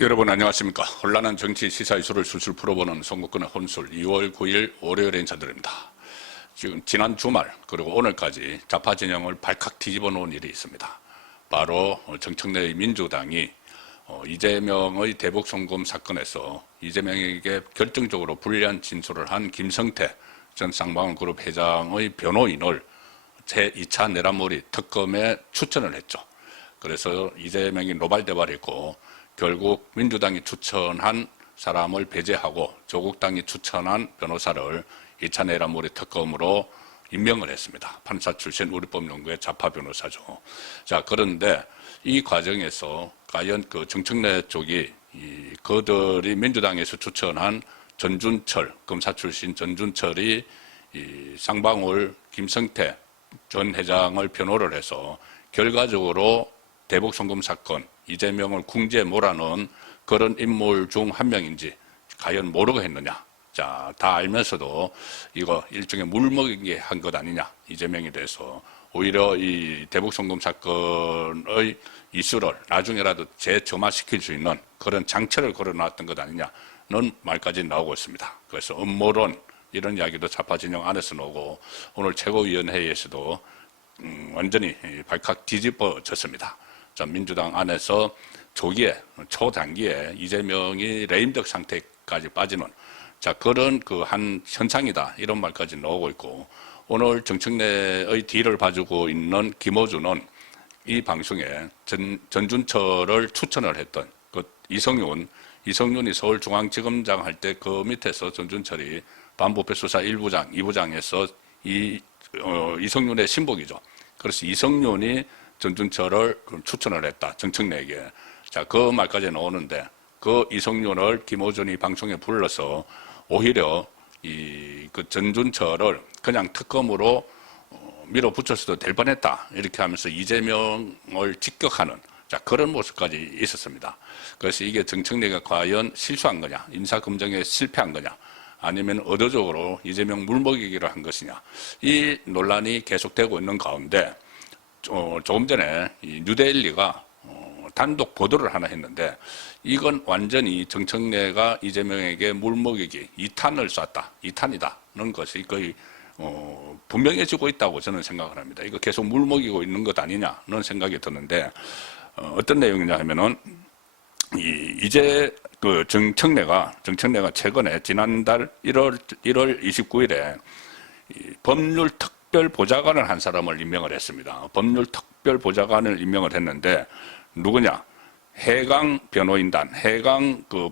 여러분 안녕하십니까. 혼란한 정치 시사 이슈를 술술 풀어보는 송국근의 혼술 2월 9일 월요일에 인사드립니다. 지금 지난 주말 그리고 오늘까지 좌파 진영을 발칵 뒤집어 놓은 일이 있습니다. 바로 정청래의 민주당이 이재명의 대북 송금 사건에서 이재명에게 결정적으로 불리한 진술을 한 김성태 전 쌍방울그룹 회장의 변호인을 제2차 내란몰이 특검에 추천을 했죠. 그래서 이재명이 노발대발했고 결국 민주당이 추천한 사람을 배제하고 조국당이 추천한 변호사를 2차 내란몰이 특검으로 임명을 했습니다. 판사 출신 우리법연구의 좌파 변호사죠. 자, 그런데 이 과정에서 과연 그 정청래 쪽이 그들이 민주당에서 추천한 전준철, 검사 출신 전준철이 이 쌍방울 김성태 전 회장을 변호를 해서 결과적으로 대북 송금 사건, 이재명을 궁지에 몰아넣은 그런 인물 중 한 명인지 과연 모르고 했느냐. 자, 다 알면서도 이거 일종의 물먹이게 한 것 아니냐. 이재명에 대해서. 오히려 이 대북 송금 사건의 이슈를 나중에라도 재점화시킬 수 있는 그런 장치를 걸어놨던 것 아니냐는 말까지 나오고 있습니다. 그래서 음모론 이런 이야기도 좌파 진영 안에서 나오고 오늘 최고위원회의에서도 완전히 발칵 뒤집어졌습니다. 민주당 안에서 초단기에 이재명이 레임덕 상태까지 빠지는 그런 한 현상이다 이런 말까지 나오고 있고 오늘 정청래의 뒤를 봐주고 있는 김어준은 이 방송에 전준철을 추천을 했던 이성윤이 서울중앙지검장 할 때 그 밑에서 전준철이 반부패수사 1부장, 2부장에서 이성윤의 신복이죠. 그래서 이성윤이 전준철을 추천을 했다. 정청래에게. 자, 그 말까지 나오는데 그 이성윤을 김어준이 방송에 불러서 오히려 그 전준철을 그냥 특검으로 밀어붙였어도 될 뻔했다. 이렇게 하면서 이재명을 직격하는 그런 모습까지 있었습니다. 그래서 이게 정청래가 과연 실수한 거냐, 인사검증에 실패한 거냐, 아니면 의도적으로 이재명 물먹이기를 한 것이냐. 이 논란이 계속되고 있는 가운데 조금 전에 이 뉴데일리가 단독 보도를 하나 했는데 이건 완전히 정청래가 이재명에게 물먹이기 2탄을 쐈다. 2탄이다는 것이 거의 분명해지고 있다고 저는 생각을 합니다. 이거 계속 물먹이고 있는 것 아니냐는 생각이 드는데 어떤 내용이냐 하면은 이제 그 정청래가 최근에 지난달 1월 29일에 법률 특별 보좌관을 한 사람을 임명을 했습니다. 법률 특별 보좌관을 임명을 했는데 누구냐? 해강 변호인단,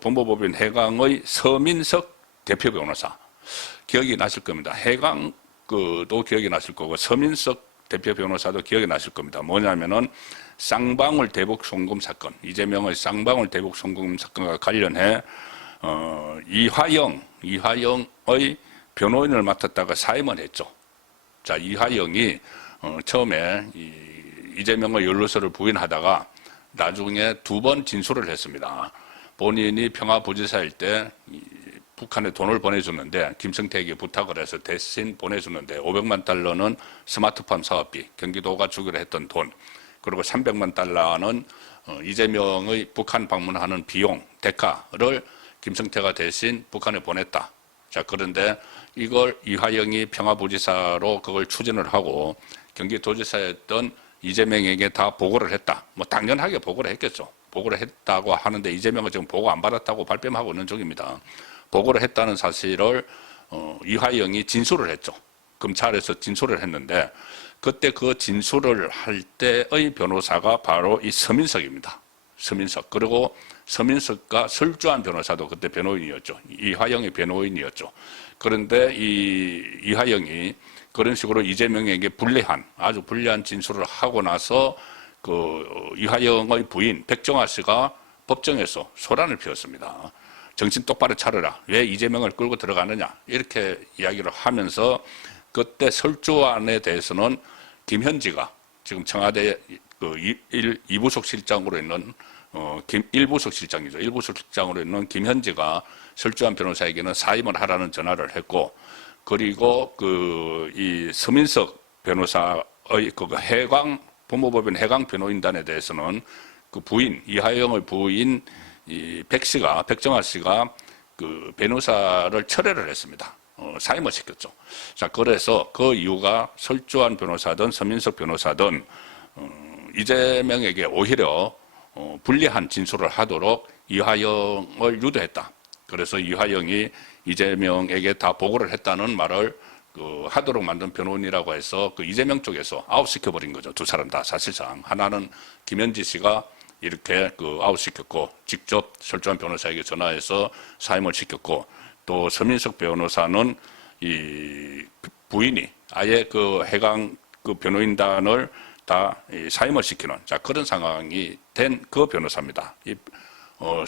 법무법인 해강의 서민석 대표 변호사. 기억이 나실 겁니다. 해강도 기억이 나실 거고 서민석 대표 변호사도 기억이 나실 겁니다. 뭐냐면은 쌍방울 대북 송금 사건, 이재명의 쌍방울 대북 송금 사건과 관련해 이화영의 변호인을 맡았다가 사임을 했죠. 자, 이화영이 처음에 이재명의 연루서를 부인하다가 나중에 2번 진술을 했습니다. 본인이 평화부지사일 때 북한에 돈을 보내주는데 김성태에게 부탁을 해서 대신 보내주는데 500만 달러는 스마트폰 사업비, 경기도가 주기로 했던 돈, 그리고 300만 달러는 이재명의 북한 방문하는 비용, 대가를 김성태가 대신 북한에 보냈다. 자, 그런데 이걸 이화영이 평화부지사로 그걸 추진을 하고 경기도지사였던 이재명에게 다 보고를 했다. 뭐 당연하게 보고를 했겠죠. 보고를 했다고 하는데 이재명은 지금 보고 안 받았다고 발뺌하고 있는 중입니다. 보고를 했다는 사실을 이화영이 진술을 했죠. 검찰에서 진술을 했는데 그때 그 진술을 할 때의 변호사가 바로 이 서민석입니다. 서민석. 그리고 서민석과 설주한 변호사도 그때 변호인이었죠. 이화영의 변호인이었죠. 그런데 이화영이 그런 식으로 이재명에게 아주 불리한 진술을 하고 나서 이화영의 부인 백정아 씨가 법정에서 소란을 피웠습니다. 정신 똑바로 차려라. 왜 이재명을 끌고 들어가느냐. 이렇게 이야기를 하면서 그때 설주안에 대해서는 김현지가 지금 청와대 이부속 실장으로 있는 1부속 실장이죠. 1부속 실장으로 있는 김현지가 설주한 변호사에게는 사임을 하라는 전화를 했고 그리고 이 서민석 변호사의 법무법인 해강 변호인단에 대해서는 그 부인, 이하영의 부인 이 백정아 씨가 그 변호사를 철회를 했습니다. 사임을 시켰죠. 자, 그래서 그 이유가 설주환 변호사든 서민석 변호사든 이재명에게 오히려 불리한 진술을 하도록 이화영을 유도했다. 그래서 이화영이 이재명에게 다 보고를 했다는 말을 하도록 만든 변호인이라고 해서 그 이재명 쪽에서 아웃시켜버린 거죠. 두 사람 다 사실상. 하나는 김현지 씨가 이렇게 아웃시켰고 직접 설주환 변호사에게 전화해서 사임을 시켰고 또 서민석 변호사는 이 부인이 아예 그 해강 그 변호인단을 다 사임을 시키는 자 그런 상황이 된 그 변호사입니다.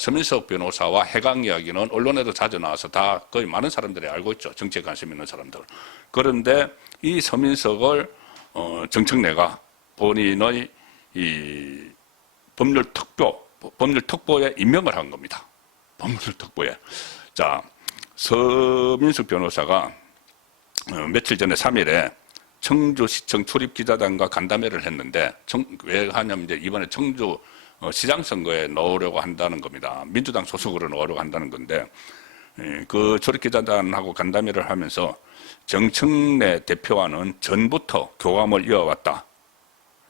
서민석 변호사와 해강 이야기는 언론에도 자주 나와서 다 거의 많은 사람들이 알고 있죠. 정치에 관심 있는 사람들. 그런데 이 서민석을 정청래가 본인의 이 법률특보에 임명을 한 겁니다. 법률특보에. 자, 서민석 변호사가 며칠 전에 3일에 청주시청 출입기자단과 간담회를 했는데 왜 하냐면 이제 이번에 청주 시장 선거에 넣으려고 한다는 겁니다. 민주당 소속으로 넣으려고 한다는 건데 그 출입기자단하고 간담회를 하면서 정청래 대표와는 전부터 교감을 이어왔다.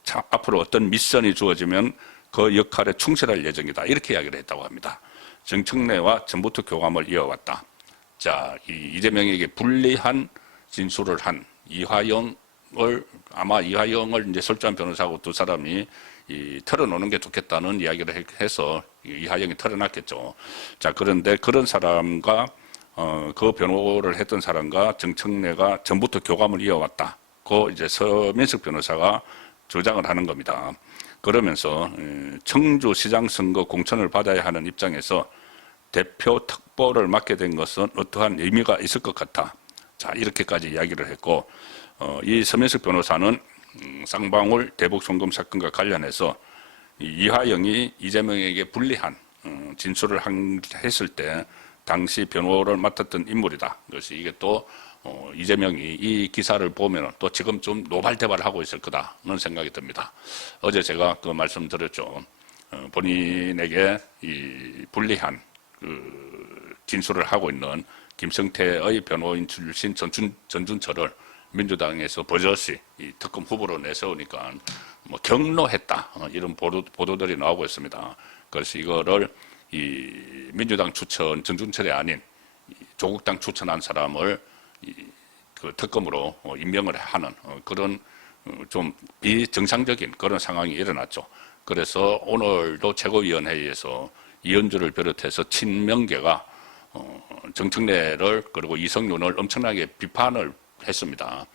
자, 앞으로 어떤 미션이 주어지면 그 역할에 충실할 예정이다. 이렇게 이야기를 했다고 합니다. 정청래와 전부터 교감을 이어왔다. 자, 이재명에게 불리한 진술을 한 이화영을 아마 이화영을 이제 설주환 변호사하고 두 사람이 털어놓는 게 좋겠다는 이야기를 해서 이화영이 털어놨겠죠. 자, 그런데 그런 사람과 그 변호를 했던 사람과 정청래가 전부터 교감을 이어왔다. 그 이제 서민석 변호사가 주장을 하는 겁니다. 그러면서 청주시장 선거 공천을 받아야 하는 입장에서 대표 특보를 맡게 된 것은 어떠한 의미가 있을 것 같아. 자, 이렇게까지 이야기를 했고 이 서민석 변호사는 쌍방울 대북 송금 사건과 관련해서 이화영이 이재명에게 불리한 진술을 했을 때 당시 변호를 맡았던 인물이다. 그래서 이게 또 이재명이 이 기사를 보면 또 지금 좀 노발대발하고 있을 거다는 생각이 듭니다. 어제 제가 그 말씀드렸죠. 본인에게 이 불리한 그 진술을 하고 있는 김성태의 변호인 출신 전준철을 민주당에서 버젓이 이 특검 후보로 내세우니까 뭐 경로했다 이런 보도들이 나오고 있습니다. 그래서 이거를 이 민주당 추천 전준철이 아닌 조국당 추천한 사람을 그 특검으로 임명을 하는 그런 좀 비정상적인 그런 상황이 일어났죠. 그래서 오늘도 최고위원회의에서 이현주를 비롯해서 친명계가 정청래를 그리고 이성윤을 엄청나게 비판을 했습니다.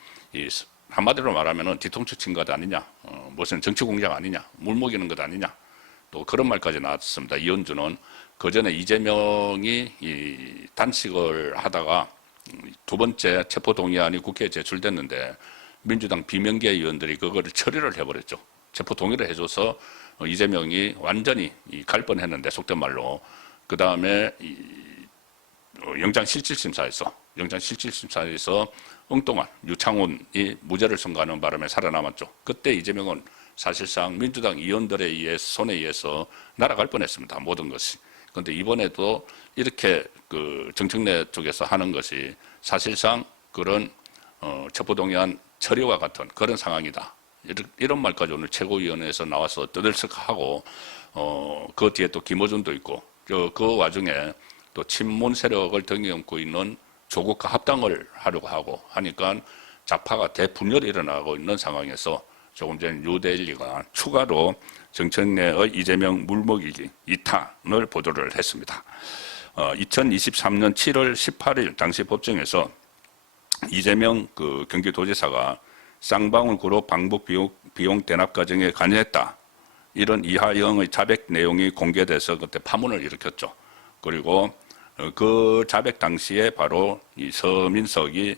한마디로 말하면 뒤통수 친 것 아니냐, 무슨 정치 공작 아니냐, 물먹이는 것 아니냐, 또 그런 말까지 나왔습니다. 이현주는 그 전에 이재명이 이 단식을 하다가 두 번째 체포동의안이 국회에 제출됐는데 민주당 비명계 의원들이 그거를 처리를 해버렸죠. 체포동의를 해줘서 이재명이 완전히 갈 뻔했는데 속된 말로 그 다음에 영장실질심사에서 엉뚱한 유창훈이 무죄를 선고하는 바람에 살아남았죠. 그때 이재명은 사실상 민주당 의원들의 손에 의해서 날아갈 뻔했습니다. 모든 것이. 그런데 이번에도 이렇게 그 정청래 쪽에서 하는 것이 사실상 그런 체포동의안 처리와 같은 그런 상황이다. 이런 말까지 오늘 최고위원회에서 나와서 떠들썩하고 그 뒤에 또 김어준도 있고 그 와중에 또 친문 세력을 등에 업고 있는 조국과 합당을 하려고 하고 하니까 좌파가 대분열이 일어나고 있는 상황에서 조금 전에 뉴데일리가 추가로 정청래의 이재명 물먹이기 2탄을 보도를 했습니다. 2023년 7월 18일 당시 법정에서 이재명 그 경기도지사가 쌍방울 그룹 방북 비용 대납 과정에 관여했다. 이런 이화영의 자백 내용이 공개돼서 그때 파문을 일으켰죠. 그리고 그 자백 당시에 바로 이 서민석이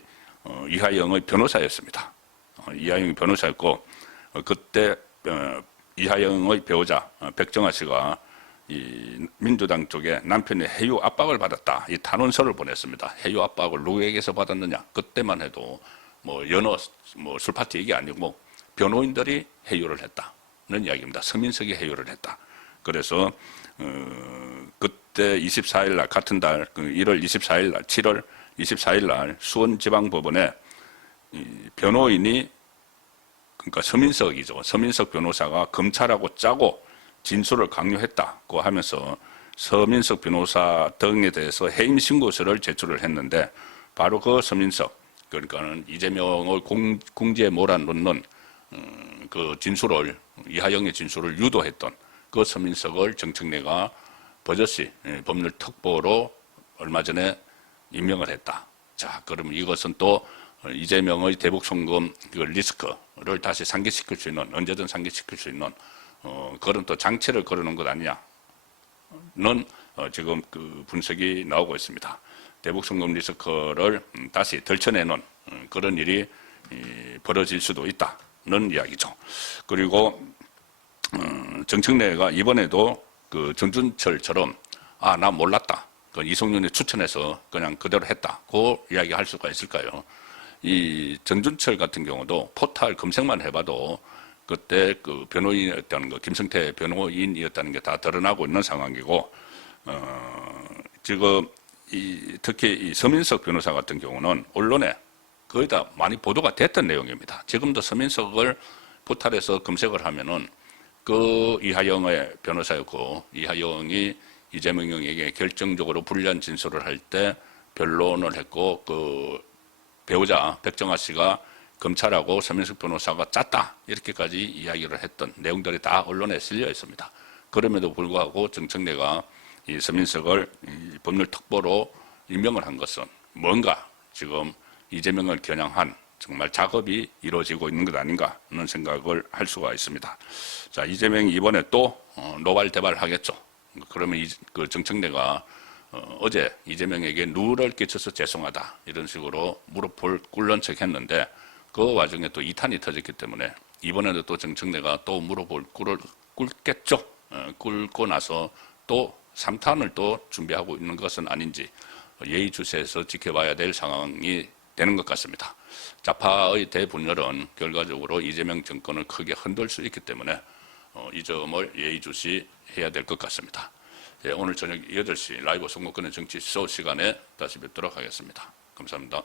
이화영의 변호사였습니다. 이화영이 변호사였고 그때 이화영의 배우자 백정아 씨가 이 민주당 쪽에 남편이 해유 압박을 받았다. 이 탄원서를 보냈습니다. 해유 압박을 누구에게서 받았느냐? 그때만 해도 뭐 연어 술 파티 얘기 아니고 변호인들이 해유를 했다는 이야기입니다. 서민석이 해유를 했다. 그래서 그때 24일 날 같은 달 1월 24일 날 7월 24일 날 수원지방법원에 변호인이 그러니까 서민석이죠. 서민석 변호사가 검찰하고 짜고 진술을 강요했다고 하면서 서민석 변호사 등에 대해서 해임 신고서를 제출을 했는데 바로 그 서민석 그러니까는 이재명을 궁지에 몰아넣는 그 진술을 이하영의 진술을 유도했던 그 서민석을 정청래가 버젓이 법률 특보로 얼마 전에 임명을 했다. 자, 그러면 이것은 또 이재명의 대북 송금 그 리스크를 다시 상기시킬 수 있는 언제든 상기시킬 수 있는 그런 또 장치를 걸어놓은 것 아니냐는 지금 그 분석이 나오고 있습니다. 대북 송금 리스크를 다시 덜쳐내는 그런 일이 벌어질 수도 있다는 이야기죠. 그리고 정청래가 이번에도 그 정준철처럼 나 몰랐다. 그 이성윤이 추천해서 그냥 그대로 했다. 그 이야기 할 수가 있을까요? 이 정준철 같은 경우도 포탈 검색만 해봐도 그때 그 변호인이었다는 거, 김성태 변호인이었다는 게 다 드러나고 있는 상황이고, 지금 특히 이 서민석 변호사 같은 경우는 언론에 거의 다 많이 보도가 됐던 내용입니다. 지금도 서민석을 포탈에서 검색을 하면은 그 이하영의 변호사였고, 이하영이 이재명 형에게 결정적으로 불리한 진술을 할 때 변론을 했고, 그 배우자 백정아 씨가 검찰하고 서민석 변호사가 짰다 이렇게까지 이야기를 했던 내용들이 다 언론에 실려 있습니다. 그럼에도 불구하고 정청래가 이 서민석을 법률 특보로 임명을 한 것은 뭔가 지금 이재명을 겨냥한 정말 작업이 이루어지고 있는 것 아닌가 하는 생각을 할 수가 있습니다. 자, 이재명이 이번에 또 노발대발하겠죠. 그러면 그 정청래가 어제 이재명에게 누를 끼쳐서 죄송하다 이런 식으로 무릎을 꿇는 척 했는데 그 와중에 또 2탄이 터졌기 때문에 이번에도 또 정청래가 또 무릎을 꿇겠죠. 꿇고 나서 또 3탄을 또 준비하고 있는 것은 아닌지 예의주시해서 지켜봐야 될 상황이 되는 것 같습니다. 좌파의 대분열은 결과적으로 이재명 정권을 크게 흔들 수 있기 때문에 이 점을 예의주시해야 될 것 같습니다. 예, 오늘 저녁 8시 라이브 선거권의 정치 쇼 시간에 다시 뵙도록 하겠습니다. 감사합니다.